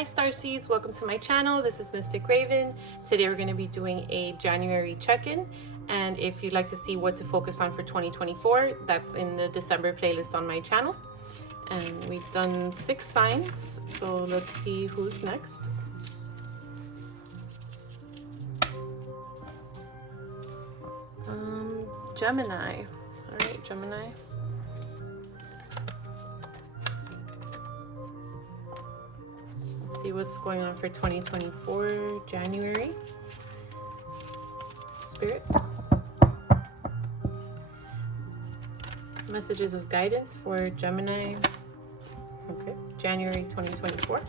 Hi Starseeds, welcome to my channel. This is Mystic Raven. Today we're going to be doing a January check-in, and if you'd like to see what to focus on for 2024, that's in the December playlist on my channel. And we've done 6 signs, so let's see who's next. Gemini. All right, Gemini. See what's going on for 2024 January. Spirit. Messages of guidance for Gemini. Okay, January 2024.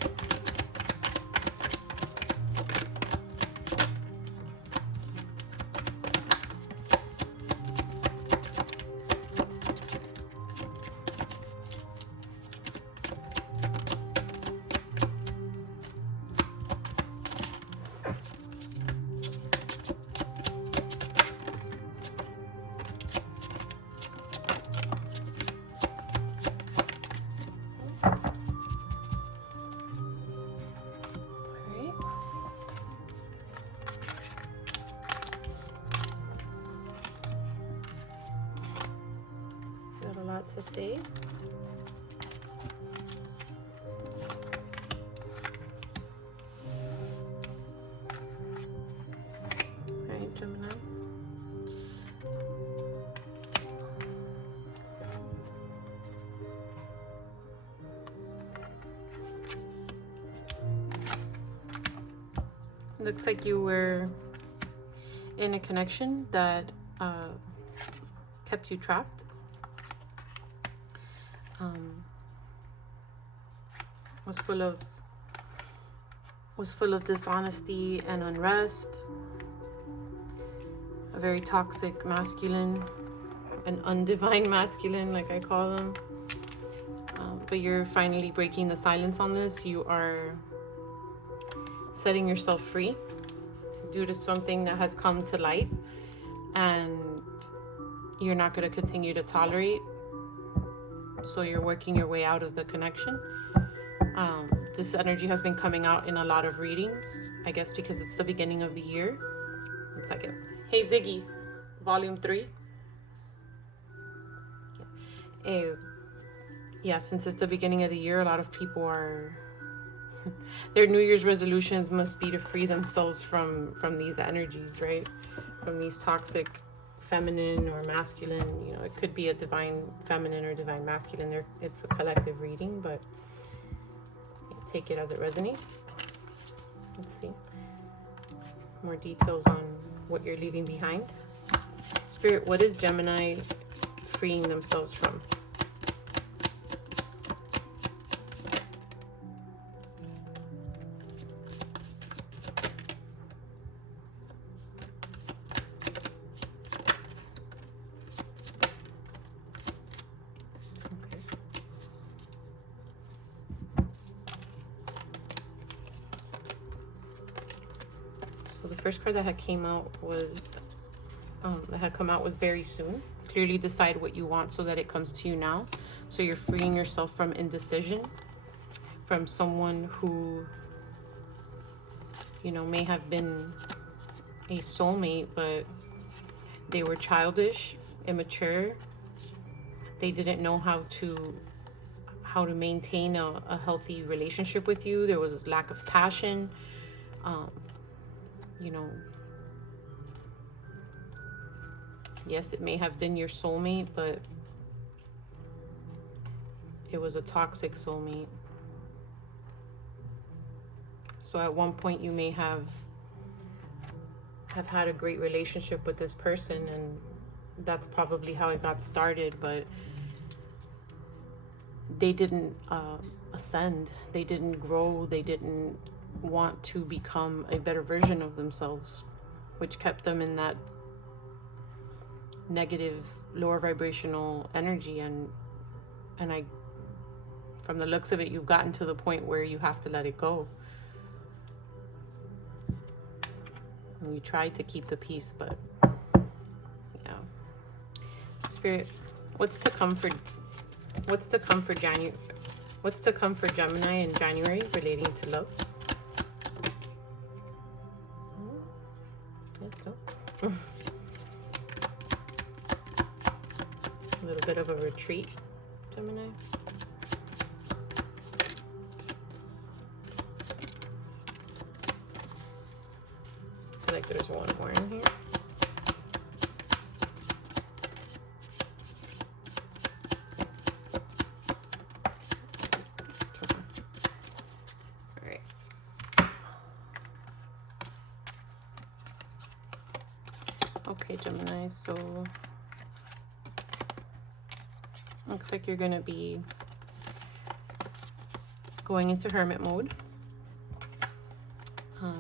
To say. All right, Gemini. Looks like you were in a connection that kept you trapped. Was full of dishonesty and unrest. A very toxic masculine, an undivine masculine, like I call them. But you're finally breaking the silence on this. You are setting yourself free due to something that has come to light, and you're not going to continue to tolerate. So you're working your way out of the connection. This energy has been coming out in a lot of readings, I guess because it's the beginning of the year. 1 second. Hey Ziggy, volume 3. Yeah, since it's the beginning of the year, a lot of people are their New Year's resolutions must be to free themselves from these energies, right? From these toxic feminine or masculine, you know, it could be a divine feminine or divine masculine. It's a collective reading, but take it as it resonates. Let's see more details on what you're leaving behind. Spirit, what is Gemini freeing themselves from? So the first card that had come out was very soon. Clearly decide what you want so that it comes to you now. So you're freeing yourself from indecision, from someone who, you know, may have been a soulmate, but they were childish, immature. They didn't know how to maintain a healthy relationship with you. There was lack of passion. You know, yes, it may have been your soulmate, but it was a toxic soulmate. So at one point you may have had a great relationship with this person, and that's probably how it got started, but they didn't ascend, they didn't grow, they didn't want to become a better version of themselves, which kept them in that negative, lower vibrational energy. And I, from the looks of it, you've gotten to the point where you have to let it go. And you tried to keep the peace, but yeah. Spirit, what's to come for What's to come for Gemini in January relating to love? Yes, no. A little bit of a retreat, Gemini. I feel like there's one more in here. Okay, Gemini, so looks like you're going to be going into hermit mode. A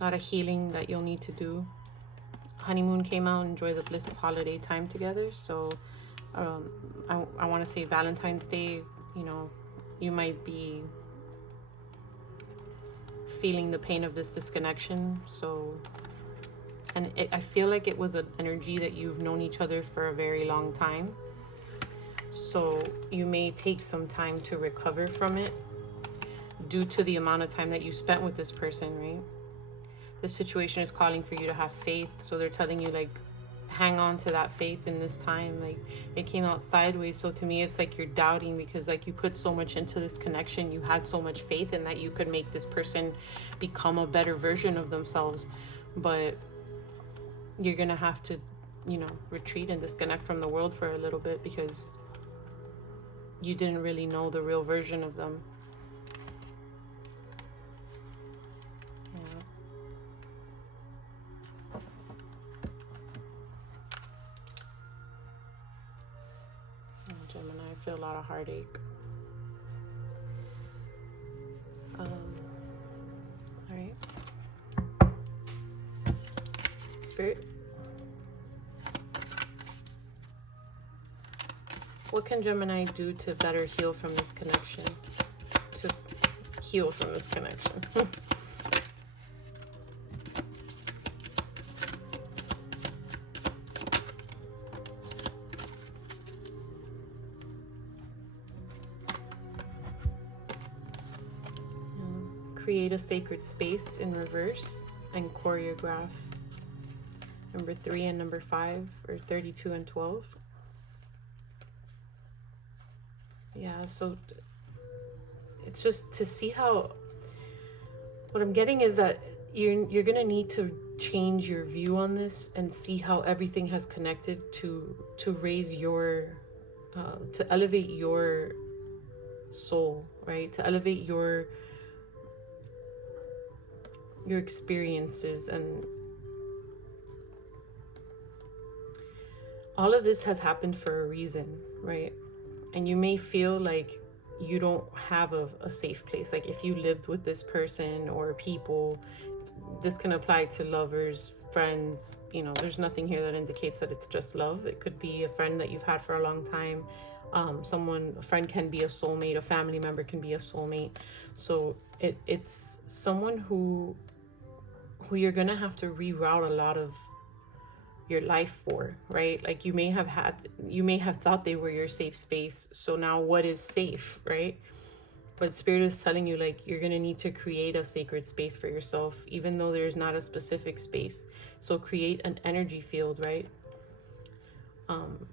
lot of healing that you'll need to do. Honeymoon came out, enjoy the bliss of holiday time together. So I want to say Valentine's Day, you know, you might be feeling the pain of this disconnection. So, and I feel like it was an energy that you've known each other for a very long time. So you may take some time to recover from it due to the amount of time that you spent with this person, right? The situation is calling for you to have faith. So they're telling you, like, hang on to that faith in this time. Like, it came out sideways. So to me, it's like you're doubting because, like, you put so much into this connection. You had so much faith in that you could make this person become a better version of themselves. But you're going to have to, you know, retreat and disconnect from the world for a little bit because you didn't really know the real version of them. Gemini, I feel a lot of heartache. All right. Spirit, what can Gemini do to better heal from this connection? To heal from this connection. Create a sacred space in reverse and choreograph number 3 and number 5, or 32 and 12. Yeah, so it's just to see how, what I'm getting is that you're gonna need to change your view on this and see how everything has connected to raise your to elevate your soul, right? To elevate your experiences. And all of this has happened for a reason, right? And you may feel like you don't have a safe place. Like if you lived with this person or people, this can apply to lovers, friends, you know, there's nothing here that indicates that it's just love. It could be a friend that you've had for a long time. A friend can be a soulmate, a family member can be a soulmate. So it's someone who you're gonna have to reroute a lot of your life for, right? Like you may have thought they were your safe space. So now what is safe, right? But Spirit is telling you, like, you're gonna need to create a sacred space for yourself, even though there's not a specific space. So create an energy field, right?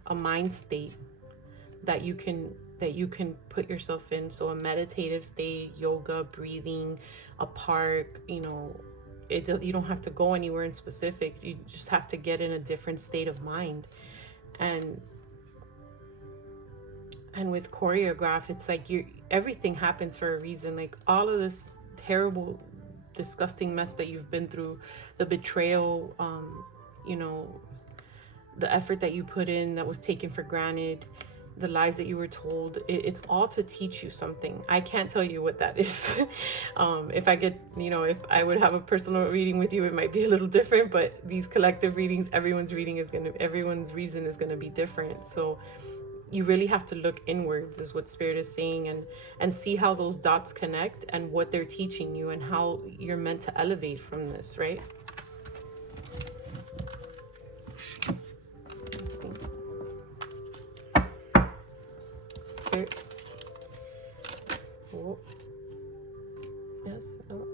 A mind state that you can put yourself in. So a meditative state, yoga, breathing, a park, you know, you don't have to go anywhere in specific. You just have to get in a different state of mind. And with choreograph, it's like everything happens for a reason. Like all of this terrible, disgusting mess that you've been through, the betrayal, you know, the effort that you put in that was taken for granted, the lies that you were told, it's all to teach you something. I can't tell you what that is. If I get, you know, if I would have a personal reading with you, it might be a little different, but these collective readings, everyone's reason is gonna be different. So you really have to look inwards, is what Spirit is saying, and see how those dots connect and what they're teaching you and how you're meant to elevate from this, right? Let's see. Spirit, Oh. Yes, no.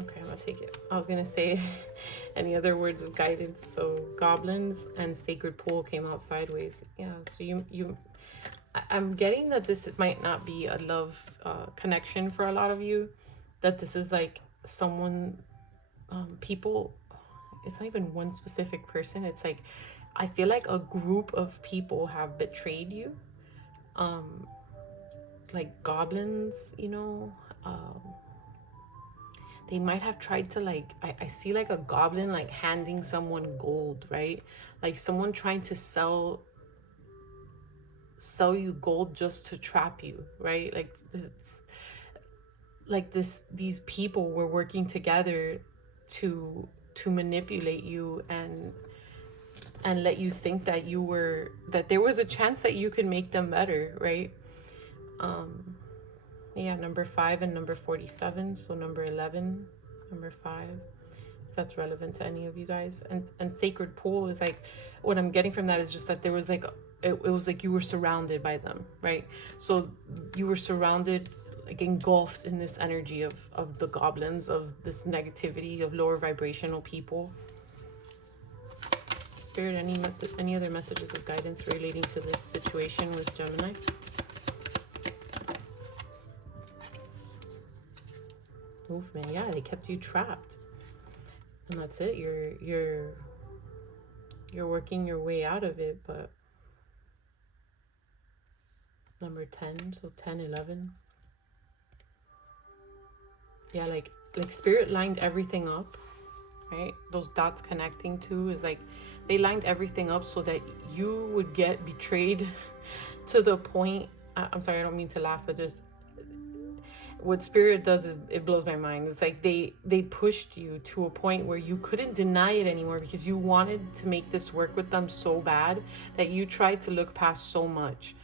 Okay, I'm gonna take it. I was gonna say any other words of guidance. So goblins and sacred pool came out sideways. Yeah, so I'm getting that this might not be a love connection for a lot of you. That this is like someone, people, it's not even one specific person. It's like, I feel like a group of people have betrayed you. Like goblins, you know, they might have tried to like, I see like a goblin like handing someone gold, right? Like someone trying to sell you gold just to trap you, right? Like it's like these people were working together to manipulate you and let you think that that there was a chance that you could make them better, right? Yeah, number 5 and number 47. So number 11, number 5, if that's relevant to any of you guys. And sacred pool is like, what I'm getting from that is just that there was like, it was like you were surrounded by them, right? So you were surrounded, like engulfed in this energy of the goblins, of this negativity, of lower vibrational people. Spirit, any other messages of guidance relating to this situation with Gemini? Movement, yeah, they kept you trapped, and that's it. You're working your way out of it. But number 10, so 10, 11, yeah, like spirit lined everything up, right? Those dots connecting to is like they lined everything up so that you would get betrayed to the point, I'm sorry, I don't mean to laugh, but just what spirit does is it blows my mind. It's like they pushed you to a point where you couldn't deny it anymore because you wanted to make this work with them so bad that you tried to look past so much,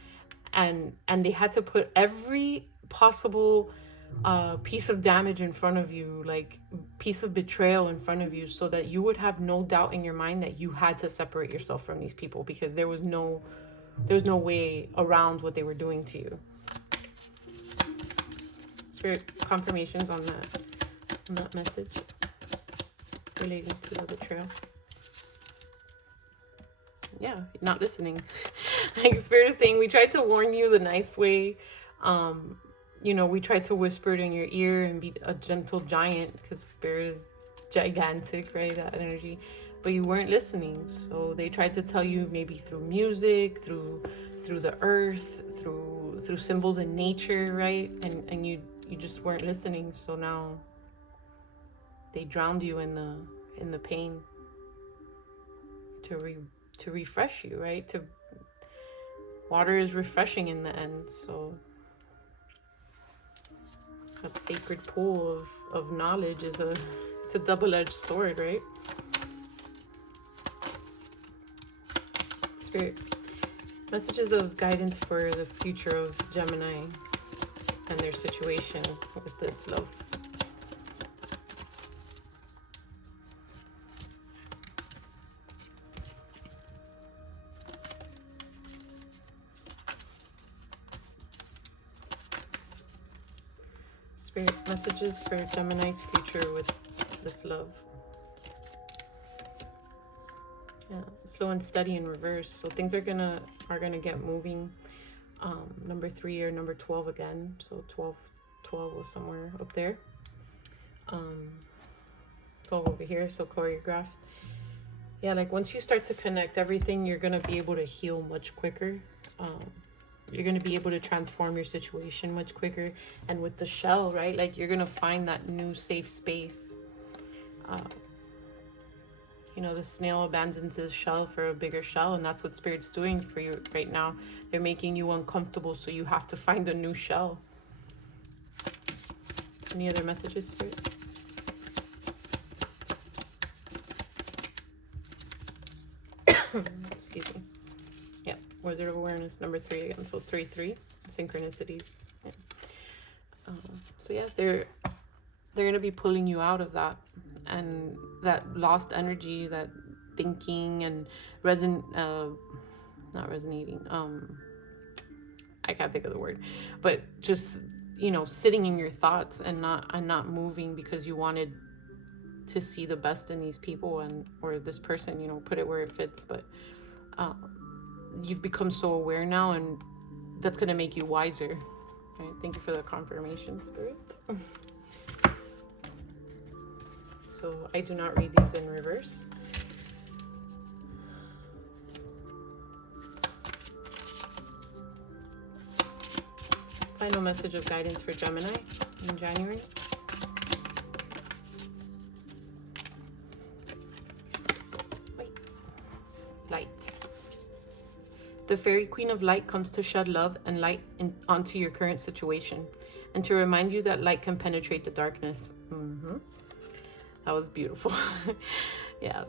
and they had to put every possible piece of damage in front of you, like piece of betrayal in front of you, so that you would have no doubt in your mind that you had to separate yourself from these people, because there was no way around what they were doing to you. Spirit, confirmations on that message relating to the betrayal. Yeah, not listening. Like Spirit is saying, we tried to warn you the nice way. You know, we tried to whisper it in your ear and be a gentle giant, because Spirit is gigantic, right? That energy. But you weren't listening. So they tried to tell you, maybe through music, through the earth, through symbols in nature, right? And you just weren't listening. So now they drowned you in the pain to refresh you, right? Water is refreshing in the end. So that sacred pool of knowledge is it's a double-edged sword, right? Spirit, messages of guidance for the future of Gemini and their situation with this love. Spirit, messages for Gemini's future with this love. Yeah, slow and steady in reverse. So things are gonna get moving. Number 3 or number 12 again. So 12 was somewhere up there. 12 over here. So choreographed. Yeah, like once you start to connect everything, you're gonna be able to heal much quicker. You're going to be able to transform your situation much quicker. And with the shell, right, like you're going to find that new safe space. You know, the snail abandons his shell for a bigger shell, and that's what Spirit's doing for you right now. They're making you uncomfortable, so you have to find a new shell. Any other messages, Spirit? Excuse me. Yeah, Wizard of Awareness, number 3 again. So 3, synchronicities. Yeah. So yeah, they're going to be pulling you out of that, and that lost energy, that thinking and not resonating. I can't think of the word, but just, you know, sitting in your thoughts and not moving because you wanted to see the best in these people and or this person, you know, put it where it fits. But you've become so aware now, and that's going to make you wiser. Right? Thank you for the confirmation, Spirit. So I do not read these in reverse. Final message of guidance for Gemini in January. Light. The fairy queen of light comes to shed love and light onto your current situation and to remind you that light can penetrate the darkness. That was beautiful. Yeah.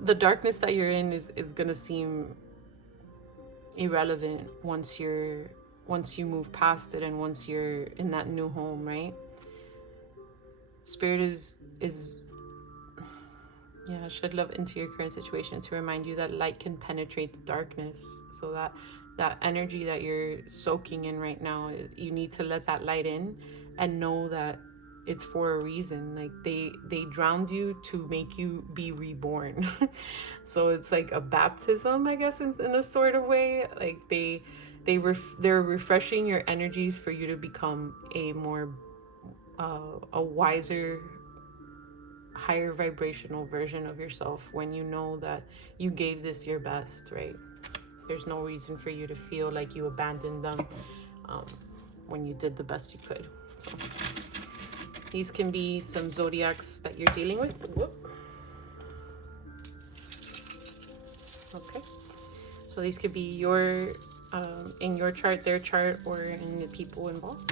The darkness that you're in is going to seem irrelevant once you move past it and once you're in that new home, right? Spirit is shed love into your current situation to remind you that light can penetrate the darkness. So that energy that you're soaking in right now, you need to let that light in and know that it's for a reason. Like they drowned you to make you be reborn. So it's like a baptism, I guess, in a sort of way. Like they're refreshing your energies for you to become a more a wiser, higher vibrational version of yourself when you know that you gave this your best, right? There's no reason for you to feel like you abandoned them when you did the best you could. So these can be some zodiacs that you're dealing with. Okay, so these could be your in your chart, their chart, or in the people involved.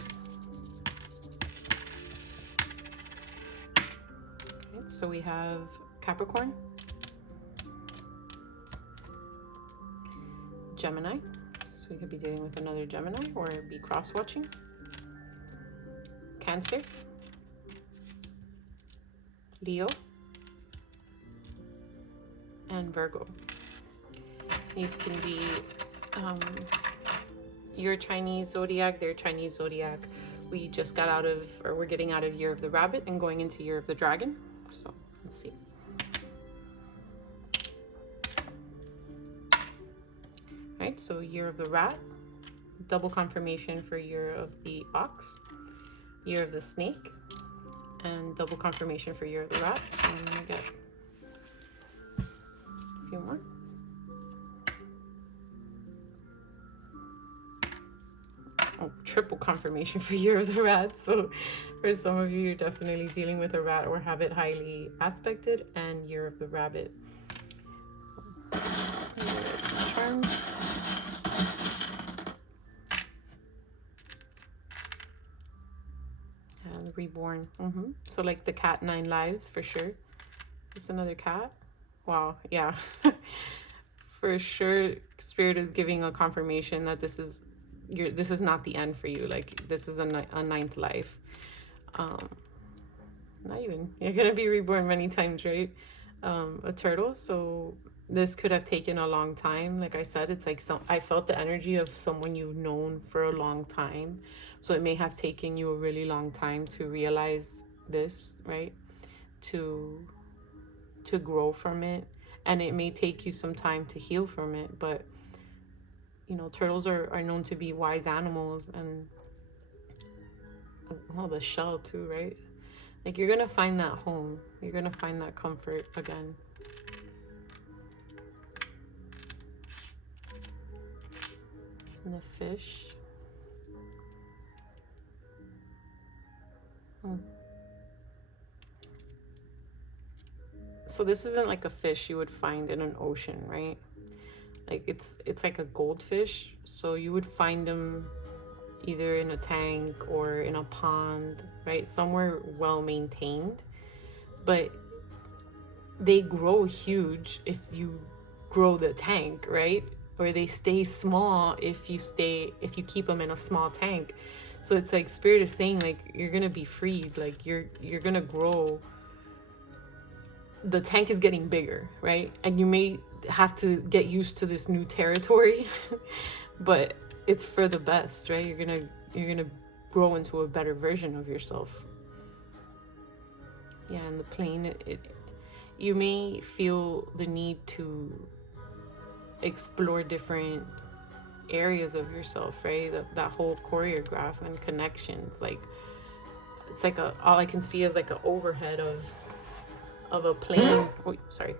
Okay, so we have Capricorn, Gemini, so you could be dealing with another Gemini or be cross-watching. Cancer, Leo, and Virgo. These can be your Chinese zodiac, their Chinese zodiac. We just got out of, or we're getting out of Year of the Rabbit and going into Year of the Dragon. So let's see. Right, so Year of the Rat, double confirmation for Year of the Ox, Year of the Snake, and double confirmation for Year of the Rat. So I'm gonna get a few more. Oh, triple confirmation for Year of the Rat. So for some of you, you're definitely dealing with a rat or have it highly aspected, and Year of the Rabbit. So, charms. And reborn. So like the cat 9 lives for sure. Is this another cat? Wow, yeah. For sure, Spirit is giving a confirmation that this is not the end for you. Like this is a 9th life. Not even, you're gonna be reborn many times, right? A turtle. So this could have taken a long time. Like I said, it's like I felt the energy of someone you've known for a long time. So it may have taken you a really long time to realize this, right? To grow from it. And it may take you some time to heal from it, but you know, turtles are known to be wise animals, and the shell too, right? Like you're gonna find that home. You're gonna find that comfort again. And the fish. So this isn't like a fish you would find in an ocean, right? Like it's like a goldfish. So you would find them either in a tank or in a pond, right? Somewhere well maintained. But they grow huge if you grow the tank, right? Or they stay small if you keep them in a small tank. So it's like Spirit is saying, like, you're gonna be freed, like you're gonna grow. The tank is getting bigger, right? And you may have to get used to this new territory, but it's for the best, right? You're gonna grow into a better version of yourself. Yeah, and the plane, you may feel the need to explore different areas of yourself, right? That whole choreograph and connections, like it's like all I can see is like an overhead of a plane. Oh, sorry.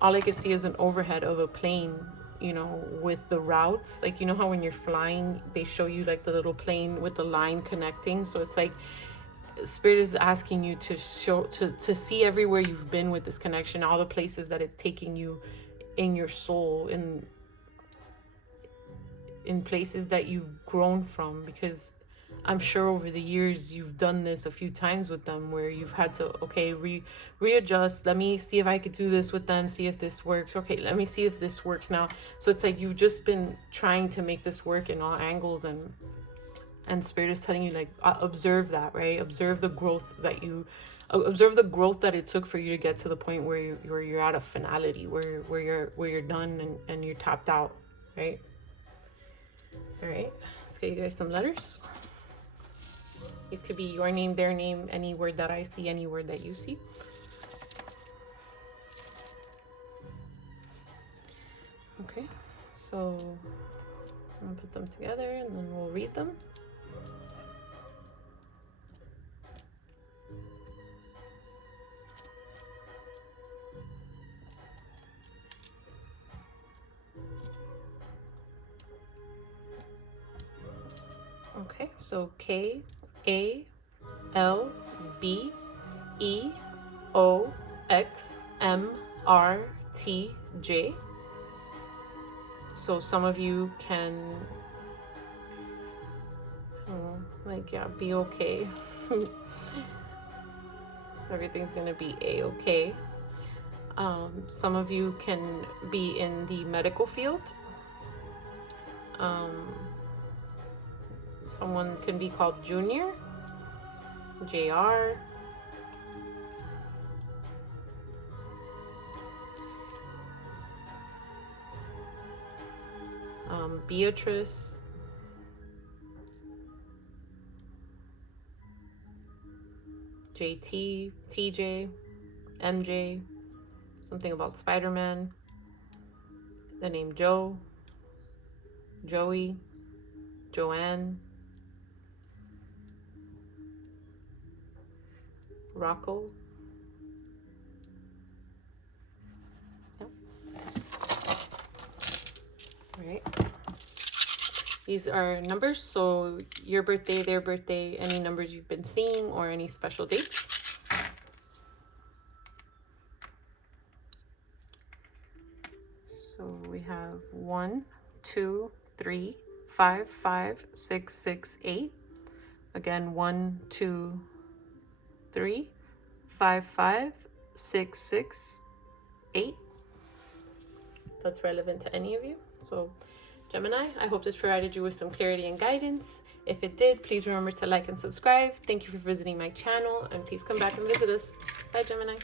All I can see is an overhead of a plane, you know, with the routes. Like, you know how when you're flying, they show you like the little plane with the line connecting. So it's like Spirit is asking you to to see everywhere you've been with this connection, all the places that it's taking you in your soul, in places that you've grown from, because I'm sure over the years you've done this a few times with them where you've had to, okay, readjust. Let me see if I could do this with them, see if this works. Okay, let me see if this works now. So it's like you've just been trying to make this work in all angles, and Spirit is telling you, like, observe that, right? Observe the growth that it took for you to get to the point where you're at a finality, where you're done and you're tapped out, right? All right, let's get you guys some letters. These could be your name, their name, any word that I see, any word that you see. Okay, so I'm gonna put them together and then we'll read them. Okay, so KALBEOXMRTJ. So some of you can, be okay. Everything's gonna be a-okay. Some of you can be in the medical field. Someone can be called Junior, JR. Beatrice. JT, TJ, MJ. Something about Spider-Man. The name Joe, Joey, Joanne, Rocco. Yep. All right. These are numbers, so your birthday, their birthday, any numbers you've been seeing, or any special dates. So we have 1, 2, 3, 5, 5, 6, 6, 8. Again, 1, 2, 3, 5, 5, 6, 6, 8. That's relevant to any of you. So Gemini, I hope this provided you with some clarity and guidance. If it did, please remember to like and subscribe. Thank you for visiting my channel, and please come back and visit us. Bye, Gemini.